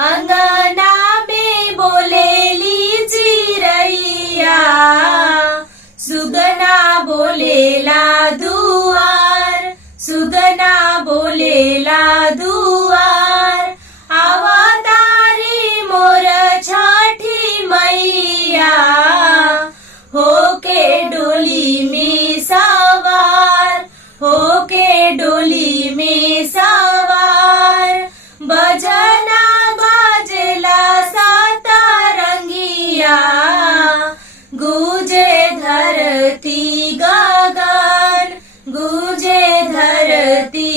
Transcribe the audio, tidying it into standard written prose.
अंगना में बोलेली चिरैया, सुगना बोलेला दुआर, सुगना बोलेला दुआर। अवतारी मोर छठी मैया, होके डोली में सवार, होके डोली में सवार। बजना बजला सतरंगिया, गूंजे धरती गगन, गूंजे धरती